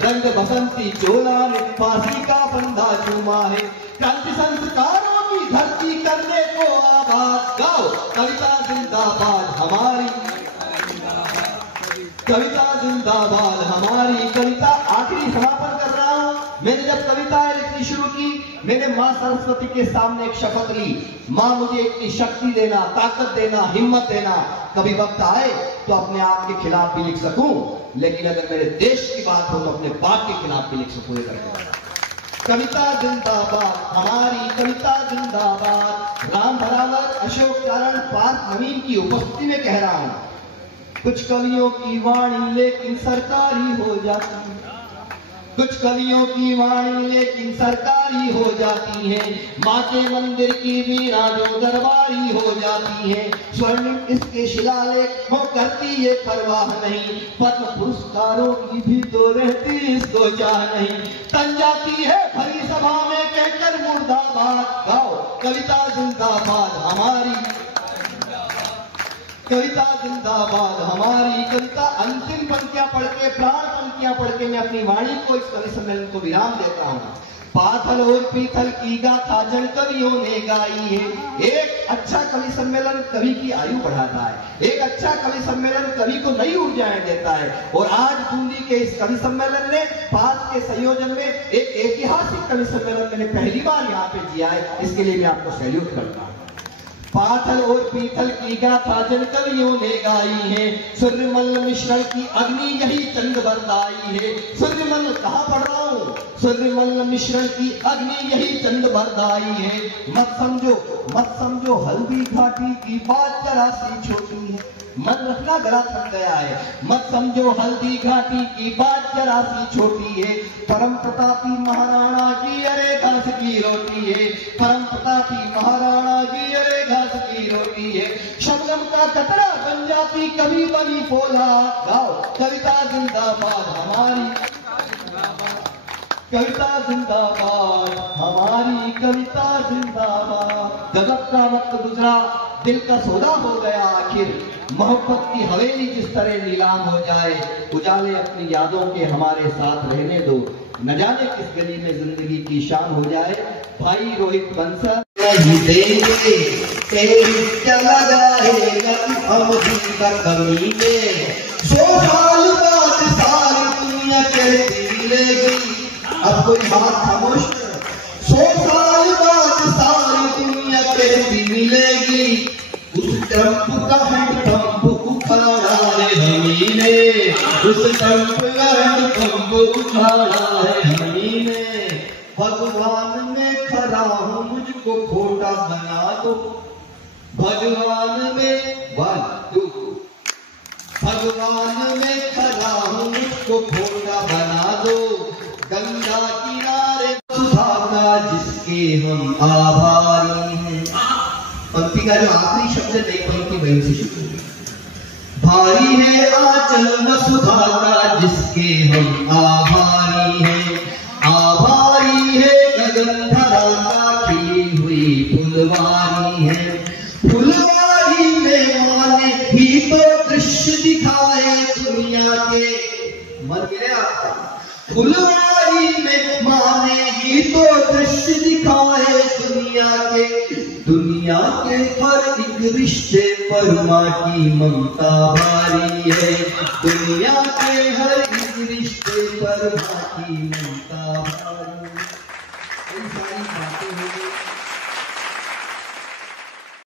रंग बसंती चोला ने फांसी का फंदा चूमा है, क्रांति संस्कारों की धरती करने को आबाद। गाओ कविता जिंदाबाद हमारी, कविता जिंदाबाद हमारी। कविता आखिरी समापन कर रहा हूं। मैंने जब कविताएं लिखनी शुरू की, मैंने मां सरस्वती के सामने एक शपथ ली, मां मुझे इतनी शक्ति देना, ताकत देना, हिम्मत देना, कभी वक्त आए तो अपने आप के खिलाफ भी लिख सकूं, लेकिन अगर मेरे देश की बात हो तो अपने बाप के खिलाफ भी लिख सकूं। कविता जिंदाबाद हमारी, कविता जिंदाबाद। राम बराबर, अशोक चारण, पार्थ नवीन की उपस्थिति में कह रहा हूं, कुछ कवियों की वाणी लेकिन सरकारी हो जाती है, कुछ कवियों की वाणी लेकिन सरकारी हो जाती है। माँ के मंदिर की वीणा जो दरबारी हो जाती है, स्वर्ण इसके शिलालेख हो करती ये परवाह नहीं, पद्म पुरस्कारों की भी तो रहती इसको चाह नहीं। तन जाती है भरी सभा में कहकर मुर्दाबाद। गाओ कविता जिंदाबाद हमारी, कविता जिंदाबाद हमारी। कविता अंतिम पंक्तियां पढ़ के, प्राण पंक्तियां पढ़ के मैं अपनी वाणी को, इस कवि सम्मेलन को विराम देता हूं। पाथल और पीथल की गाथा जन कवियों ने गाई है। एक अच्छा कवि सम्मेलन कवि की आयु बढ़ाता है, एक अच्छा कवि सम्मेलन कवि को नई ऊर्जाएं देता है। और आज बूंदी के इस कवि सम्मेलन ने, पास के संयोजन में एक ऐतिहासिक कवि सम्मेलन मैंने पहली बार यहाँ पे जिया है, इसके लिए मैं आपको सैल्यूट करता हूँ। पाथल और पीथल की गाथा जन कवियों ने गाई है, सूर्यमल मिश्रण की अग्नि यही चंद बरदाई है। सूर्यमल कहाँ पढ़ रहा हूँ, सूर्यमल मिश्रण की अग्नि यही चंद बरदाई है। मत समझो हल्दी घाटी की बात जरा सी छोटी है, मन रखना गला थक गया है। मत समझो हल्दी घाटी की बात जरा सी छोटी है, परम प्रतापी महाराणा की अरे घास की रोटी है, परम प्रतापी महाराणा की अरे घास की रोटी है। शबनम का कतरा बन जाती कभी बनी पोला। गाओ कविता जिंदाबाद हमारी, कविता जिंदाबाद हमारी, कविता जिंदाबाद। गजब का वक्त गुजरा, दिल का सौदा हो गया आखिर, मोहब्बत की हवेली जिस तरह नीलाम हो जाए। उजाले अपनी यादों के हमारे साथ रहने दो, न जाने किस गली में जिंदगी की शान हो जाए। भाई रोहित बंसल नहीं देंगे चला जाएगा हम का कमी में, 100 साल बाद सारी दुनिया कहती मिलेगी। अब कोई बात खामोश, 100 साल बाद सारी दुनिया कहती मिलेगी। उस ट्रंप का हैंडपंप उखाड़ा है हमी ने, उस ट्रंप का हैंडपंप उखाड़ा है हमी ने। भगवान में खड़ा हूँ मुझको खोटा बना दो, भगवान में 1 2 भगवान में खड़ा हूँ मुझको खोटा बना दो। गंगा किनारे सुधागा जिसके हम आभारी हैं। पंक्ति का जो आखिरी शब्द है, एक पंक्ति वहीं से शुरू होगी। भारी है आंचल वसुधा का जिसके हम आभारी हैं, आभारी है गगनधरा का खिली हुई फुलवारी है। फुलवारी में माने ही तो दृश्य दिखाए दुनिया के, मर गए आपका। फुलवारी में माने ही तो दृश्य दिखाए दुनिया के हर एक रिश्ते पर माँ की ममता भारी है। दुनिया के हर एक रिश्ते पर माँ की ममता भारी है। सारी बातें हो गई।